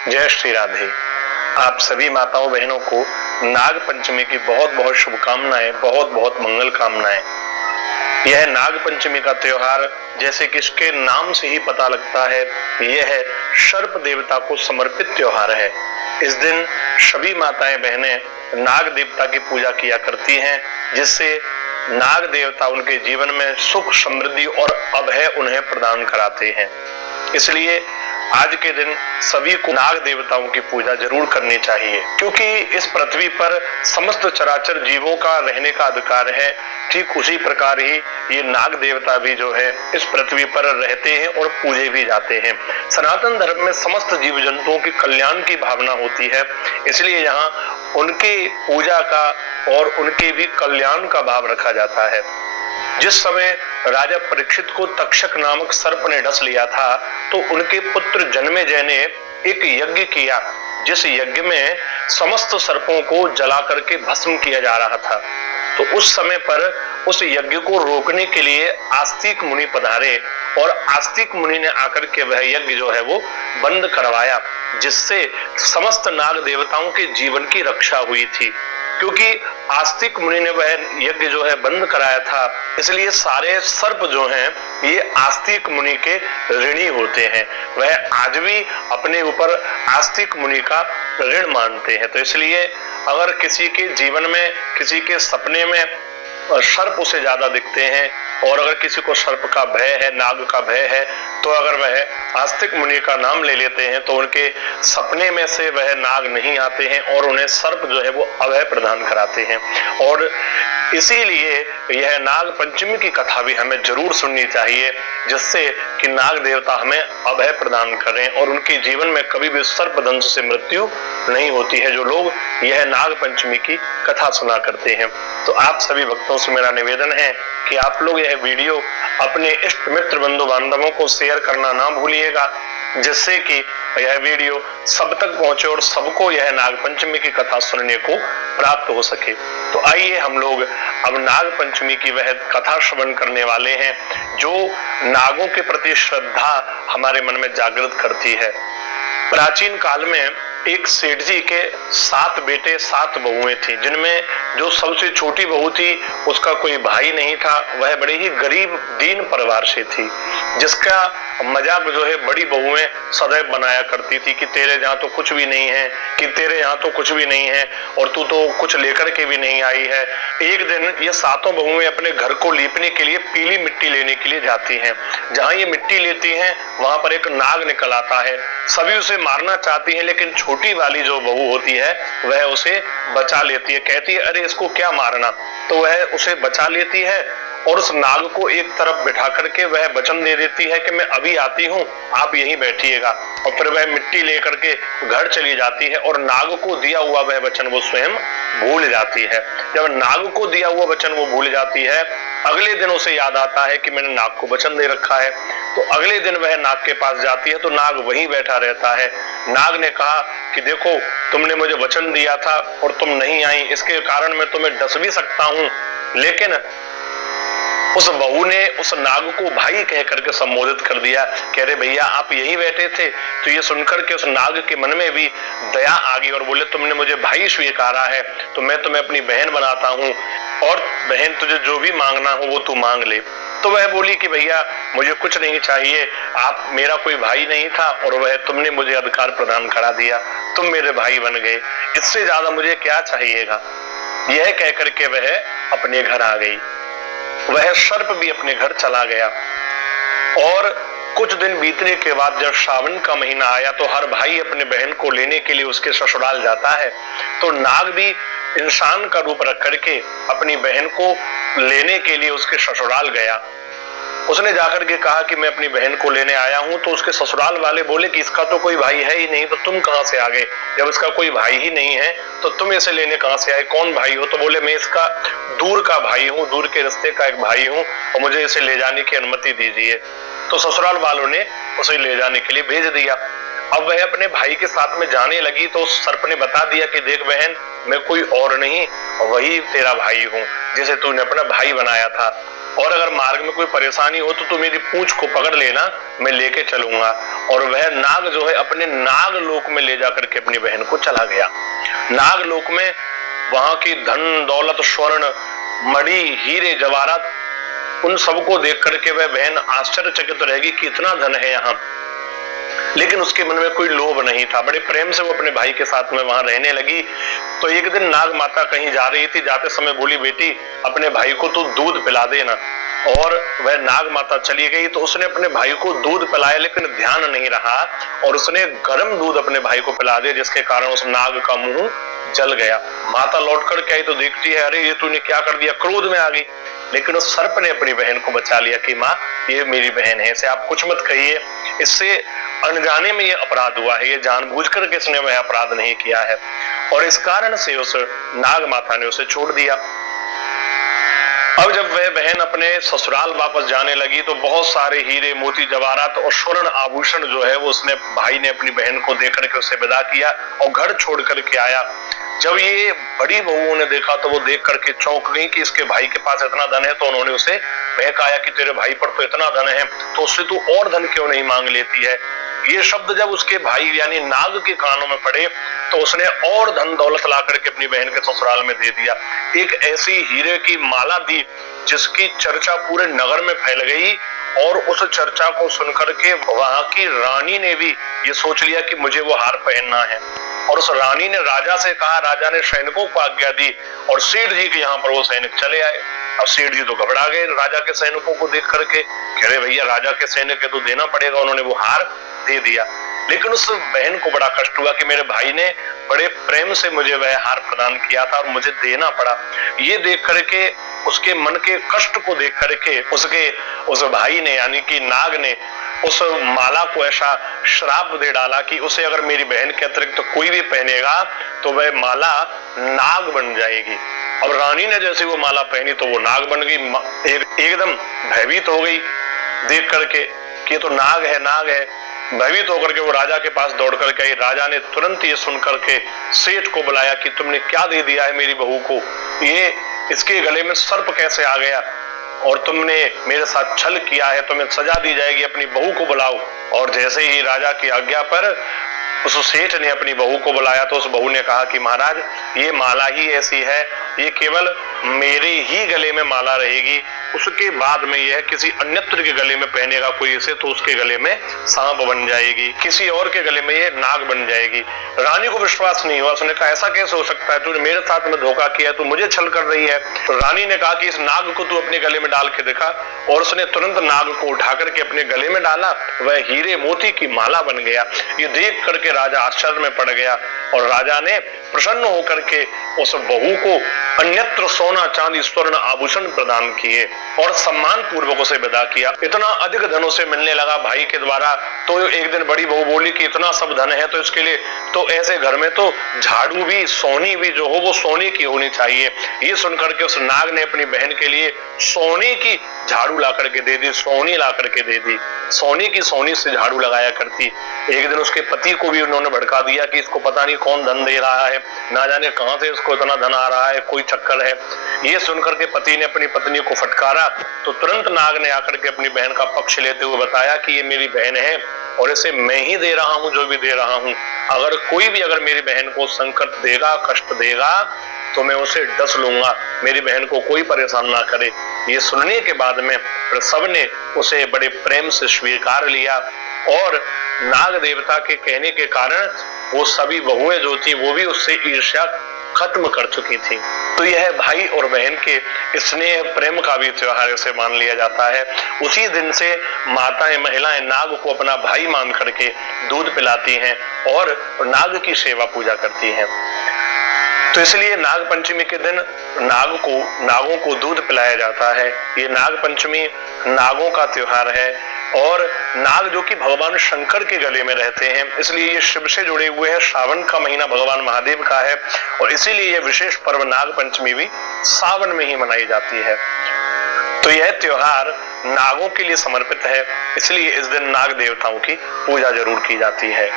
जय श्री राधे। आप सभी माताओं बहनों को नाग पंचमी की बहुत बहुत शुभकामनाएं, बहुत बहुत मंगल कामनाएं। यह नाग पंचमी का त्योहार जैसे कि इसके नाम से ही पता लगता है, यह सर्प देवता को समर्पित त्योहार है। इस दिन सभी माताएं बहनें नाग देवता की पूजा किया करती हैं, जिससे नाग देवता उनके जीवन में सुख, समृद्धि और अभय उन्हें प्रदान कराते हैं। इसलिए आज के दिन सभी को नाग देवताओं की पूजा जरूर करनी चाहिए, क्योंकि इस पृथ्वी पर समस्त चराचर जीवों का रहने का अधिकार है। ठीक उसी प्रकार ही ये नाग देवता भी जो है इस पृथ्वी पर रहते हैं और पूजे भी जाते हैं। सनातन धर्म में समस्त जीव जंतुओं के कल्याण की भावना होती है, इसलिए यहाँ उनके पूजा का और उनके भी कल्याण का भाव रखा जाता है। जिस समय राजा परीक्षित को तक्षक नामक सर्प ने डस लिया था, तो उनके पुत्र जन्मेजय ने एक यज्ञ किया, जिस यज्ञ में समस्त सर्पों को जला करके भस्म किया जा रहा था। तो उस समय पर उस यज्ञ को रोकने के लिए आस्तिक मुनि पधारे और आस्तिक मुनि ने आकर के वह यज्ञ जो है वो बंद करवाया, जिससे समस्त नाग देवताओं के जीवन की रक्षा हुई थी। क्योंकि आस्तिक मुनि ने वह यज्ञ जो है बंद कराया था, इसलिए सारे सर्प जो हैं ये आस्तिक मुनि के ऋणी होते हैं। वह आज भी अपने ऊपर आस्तिक मुनि का ऋण मानते हैं। तो इसलिए अगर किसी के जीवन में, किसी के सपने में सर्प उसे ज्यादा दिखते हैं और अगर किसी को सर्प का भय है, नाग का भय है, तो अगर वह आस्तिक मुनि का नाम ले लेते हैं तो उनके सपने में से वह नाग नहीं आते हैं और उन्हें सर्प जो है वो अभय प्रदान कराते हैं। और इसीलिए यह नाग पंचमी की कथा भी हमें जरूर सुननी चाहिए, जिससे कि नाग देवता हमें अभय प्रदान करें और उनके जीवन में कभी भी सर्प दंश से मृत्यु नहीं होती है, जो लोग यह नाग पंचमी की कथा सुना करते हैं। तो आप सभी भक्तों से मेरा निवेदन है कि आप लोग यह वीडियो अपने इष्ट मित्र बंधु बांधवों को शेयर करना ना भूलिएगा, जिससे कि यह वीडियो सब तक पहुंचे और सबको यह नाग पंचमी की कथा सुनने को प्राप्त हो सके। तो आइए हम लोग अब नाग पंचमी की वह कथा श्रवण करने वाले हैं, जो नागों के प्रति श्रद्धा हमारे मन में जागृत करती है। प्राचीन काल में एक सेठ जी के 7 बेटे 7 बहुएं थी, जिनमें जो सबसे छोटी बहू थी उसका कोई भाई नहीं था। वह बड़े ही गरीब दीन परिवार से थी, जिसका मजाक जो है बड़ी बहुएं सदैव बनाया करती थी कि तेरे यहाँ तो कुछ भी नहीं है, कि तेरे यहाँ तो कुछ भी नहीं है और तू तो कुछ लेकर के भी नहीं आई है। एक दिन ये 7 बहुएं अपने घर को लीपने के लिए पीली मिट्टी लेने के लिए जाती हैं। जहां ये मिट्टी लेती हैं वहां पर एक नाग निकल आता है। सभी उसे मारना चाहती हैं, लेकिन छोटी वाली जो बहू होती है वह उसे बचा लेती है। कहती है अरे इसको क्या मारना, तो वह उसे बचा लेती है और उस नाग को एक तरफ बिठा करके वह वचन दे देती है कि मैं अभी आती हूँ, आप यहीं बैठिएगा। और फिर वह मिट्टी लेकर के घर चली जाती है और नाग को दिया हुआ वह वचन वो स्वयं भूल जाती है। जब नाग को दिया हुआ वचन वो भूल जाती है, अगले दिन उसे याद आता है कि मैंने नाग को वचन दे रखा है। तो अगले दिन वह नाग के पास जाती है तो नाग वहीं बैठा रहता है। नाग ने कहा कि देखो, तुमने मुझे वचन दिया था और तुम नहीं आई, इसके कारण मैं तुम्हें डस भी सकता हूँ। लेकिन उस बहू ने उस नाग को भाई कह करके संबोधित कर दिया। कह रहे भैया आप यहीं बैठे थे। तो ये सुनकर के उस नाग के मन में भी दया आ गई और बोले तुमने मुझे भाई स्वीकारा है तो मैं तुम्हें अपनी बहन बनाता हूँ, और बहन तुझे जो भी मांगना हो वो तू मांग ले। तो वह बोली कि भैया मुझे कुछ नहीं चाहिए, आप, मेरा कोई भाई नहीं था और वह तुमने मुझे अधिकार प्रदान करा दिया, तुम मेरे भाई बन गए, इससे ज्यादा मुझे क्या चाहिएगा। यह कह करके वह अपने घर आ गई। वह सर्प भी अपने घर चला गया और कुछ दिन बीतने के बाद जब श्रावण का महीना आया तो हर भाई अपने बहन को लेने के लिए उसके ससुराल जाता है। तो नाग भी इंसान का रूप रख करके अपनी बहन को लेने के लिए उसके ससुराल गया। उसने जाकर के कहा कि मैं अपनी बहन को लेने आया हूं। तो उसके ससुराल वाले बोले कि इसका तो कोई भाई है ही नहीं, तो तुम कहां से आ गए? जब इसका कोई भाई ही नहीं है तो तुम इसे लेने कहां से आए, कौन भाई हो? तो बोले मैं इसका दूर का भाई हूं, दूर के रिश्ते का एक भाई हूं और मुझे इसे ले जाने की अनुमति दीजिए। तो ससुराल वालों ने उसे ले जाने के लिए भेज दिया। अब वह अपने भाई के साथ में जाने लगी तो सर्प ने बता दिया कि देख बहन, मैं कोई और नहीं, वही तेरा भाई हूं जिसे तूने अपना भाई बनाया था। और अगर मार्ग में कोई परेशानी हो तो तू मेरी पूंछ को पकड़ लेना, मैं लेके चलूंगा। और वह नाग जो है अपने नाग लोक में ले जाकर के अपनी बहन को चला गया। नाग लोक में वहां की धन दौलत, स्वर्ण, मणि, हीरे, जवाहरात, उन सबको देख करके वह बहन आश्चर्यचकित रहेगी कि इतना धन है यहाँ। लेकिन उसके मन में कोई लोभ नहीं था, बड़े प्रेम से वो अपने भाई के साथ में वहां रहने लगी। तो एक दिन नाग माता कहीं जा रही थी, जाते समय बोली, बेटी अपने भाई को तू दूध पिला देना। और वह नाग माता चली गई तो उसने अपने भाई को दूध पिलाया, लेकिन ध्यान नहीं रहा और उसने गर्म दूध अपने भाई को पिला दिया, जिसके कारण उस नाग का मुंह जल गया। माता लौट कर के आई तो देखती है, अरे ये तूने क्या कर दिया, क्रोध में आ गई। लेकिन उस सर्प ने अपनी बहन को बचा लिया कि माँ ये मेरी बहन है, इसे आप कुछ मत कहिए, इससे अनजाने में ये अपराध हुआ है, ये जानबूझकर के इसने वह अपराध नहीं किया है। और इस कारण से उस नाग माता ने उसे छोड़ दिया। अब जब वह बहन अपने ससुराल वापस जाने लगी तो बहुत सारे हीरे, मोती, जवाहरात और स्वर्ण आभूषण जो है वो उसने, भाई ने अपनी बहन को देकर के उसे विदा किया और घर छोड़ करके आया। जब ये बड़ी बहुओं ने देखा तो वो देख करके चौंक गई कि इसके भाई के पास इतना धन है। तो उन्होंने उसे बहकाया कि तेरे भाई पर तो इतना धन है, तो उससे तू और धन क्यों नहीं मांग लेती है। ये शब्द जब उसके भाई यानी नाग के कानों में पड़े तो उसने और धन दौलत ला करके अपनी बहन के ससुराल में दे दिया। एक ऐसी हीरे की माला दी जिसकी चर्चा पूरे नगर में फैल गई, और उस चर्चा को सुनकर के वहां की रानी ने भी ये सोच लिया कि मुझे वो हार पहनना है। और उस रानी ने राजा से कहा, राजा ने सैनिकों को आज्ञा दी और सेठ जी के यहाँ पर वो सैनिक चले आए। अब सेठ जी तो घबरा गए राजा के सैनिकों को देख करके, कह रहे भैया राजा के सैनिक है तो देना पड़ेगा। उन्होंने वो हार दे दिया। लेकिन उस बहन को बड़ा कष्ट हुआ कि मेरे भाई ने बड़े प्रेम से मुझे वह हार प्रदान किया था और मुझे देना पड़ा। ये देख करके, उसके मन के कष्ट को देख करके उस भाई ने यानी कि नाग ने उस माला को ऐसा श्राप दे डाला कि उसे अगर मेरी बहन के अतिरिक्त तो कोई भी पहनेगा तो वह माला नाग बन जाएगी। अब रानी ने जैसे वो माला पहनी तो वो नाग बन गई। एकदम भयभीत हो गई देख करके कि ये तो नाग है, नाग है। भयभीत होकर के वो राजा के पास दौड़ करके आई। राजा ने तुरंत ये सुन करके सेठ को बुलाया कि तुमने क्या दे दिया है मेरी बहू को, ये इसके गले में सर्प कैसे आ गया, और तुमने मेरे साथ छल किया है, तुम्हें सजा दी जाएगी, अपनी बहू को बुलाओ। और जैसे ही राजा की आज्ञा पर उस सेठ ने अपनी बहू को बुलाया तो उस बहू ने कहा कि महाराज ये माला ही ऐसी है, ये केवल मेरे ही गले में माला रहेगी, उसके बाद में यह किसी अन्यत्र के गले में पहनेगा कोई इसे तो उसके गले में सांप बन जाएगी, किसी और के गले में ये नाग बन जाएगी। रानी को विश्वास नहीं हुआ, उसने कहा ऐसा कैसे हो सकता है, तूने मेरे साथ में धोखा किया, तू मुझे छल कर रही है। तो रानी ने कहा कि इस नाग को तू अपने गले में डाल के दिखा, और उसने तुरंत नाग को उठा करके अपने गले में डाला, वह हीरे मोती की माला बन गया। ये देख करके राजा आश्चर्य में पड़ गया और राजा ने प्रसन्न होकर के उस बहू को अन्यत्र सोना चांदी स्वर्ण आभूषण प्रदान किए और सम्मान पूर्वक उसे विदा किया। इतना अधिक धन उसे मिलने लगा भाई के द्वारा। तो एक दिन बड़ी बहू बोली कि इतना सब धन है तो इसके लिए तो ऐसे घर में तो झाड़ू भी, सोनी भी जो हो वो सोने की होनी चाहिए। ये सुनकर के उस नाग ने अपनी बहन के लिए सोने की झाड़ू ला करके दे दी, सोनी ला करके दे दी, सोने की सोनी से झाड़ू लगाया करती। एक दिन उसके पति को भी उन्होंने भड़का दिया कि इसको पता नहीं कौन धन दे रहा है, ना जाने कहां से इसको इतना धन आ रहा है, कोई चक्कर है। ये सुनकर के पति ने अपनी पत्नी को फटकारा तो तुरंत नाग ने आकर के अपनी बहन का पक्ष लेते हुए बताया कि ये मेरी बहन है और इसे मैं ही दे रहा हूं जो भी दे रहा हूं। अगर कोई भी अगर मेरी बहन को संकट देगा, कष्ट देगा तो मैं उसे डस लूंगा, मेरी बहन को कोई परेशान ना करे। ये सुनने के बाद में फिर सबने उसे बड़े प्रेम से स्वीकार लिया और नाग देवता के कहने के कारण वो सभी बहुएं जो थी वो भी उससे ईर्ष्या खत्म कर चुकी थी। तो यह भाई और बहन के स्नेह प्रेम का भी त्योहार इसे मान लिया जाता है। उसी दिन से माताएं, महिलाएं नाग को अपना भाई मान करके दूध पिलाती हैं और नाग की सेवा पूजा करती हैं। तो इसलिए नाग पंचमी के दिन नागों को दूध पिलाया जाता है। ये नाग पंचमी नागों का त्योहार है और नाग जो कि भगवान शंकर के गले में रहते हैं, इसलिए ये शिव से जुड़े हुए हैं। श्रावण का महीना भगवान महादेव का है और इसीलिए यह विशेष पर्व नाग पंचमी भी सावन में ही मनाई जाती है। तो यह त्योहार नागों के लिए समर्पित है, इसलिए इस दिन नाग देवताओं की पूजा जरूर की जाती है।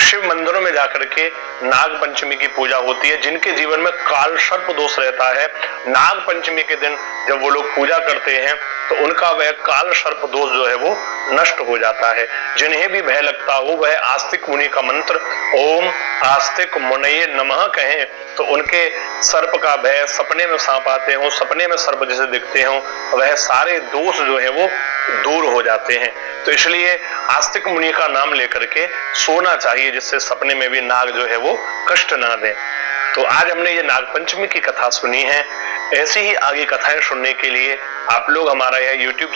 शिव मंदिरों में जाकर के नाग पंचमी की पूजा होती है। जिनके जीवन में काल सर्प दोष रहता है, नाग पंचमी के दिन जब वो लोग पूजा करते हैं तो उनका वह काल सर्प दोष जो है वो नष्ट हो जाता है। जिन्हें भी भय लगता हो वह आस्तिक मुनि का मंत्र ओम आस्तिक मुनये नमः कहें तो उनके सर्प का भय, सपने में सांप आते हो, सपने में सर्प जैसे दिखते हो, वह सारे दोष जो है वो दूर हो जाते हैं। तो इसलिए आस्तिक मुनि का नाम लेकर के सोना चाहिए, जिससे सपने में भी नाग जो है वो कष्ट ना दें। तो आज हमने ये नागपंचमी की कथा सुनी है। ऐसी ही आगे कथाएं सुनने के लिए आप लोग हमारा यह YouTube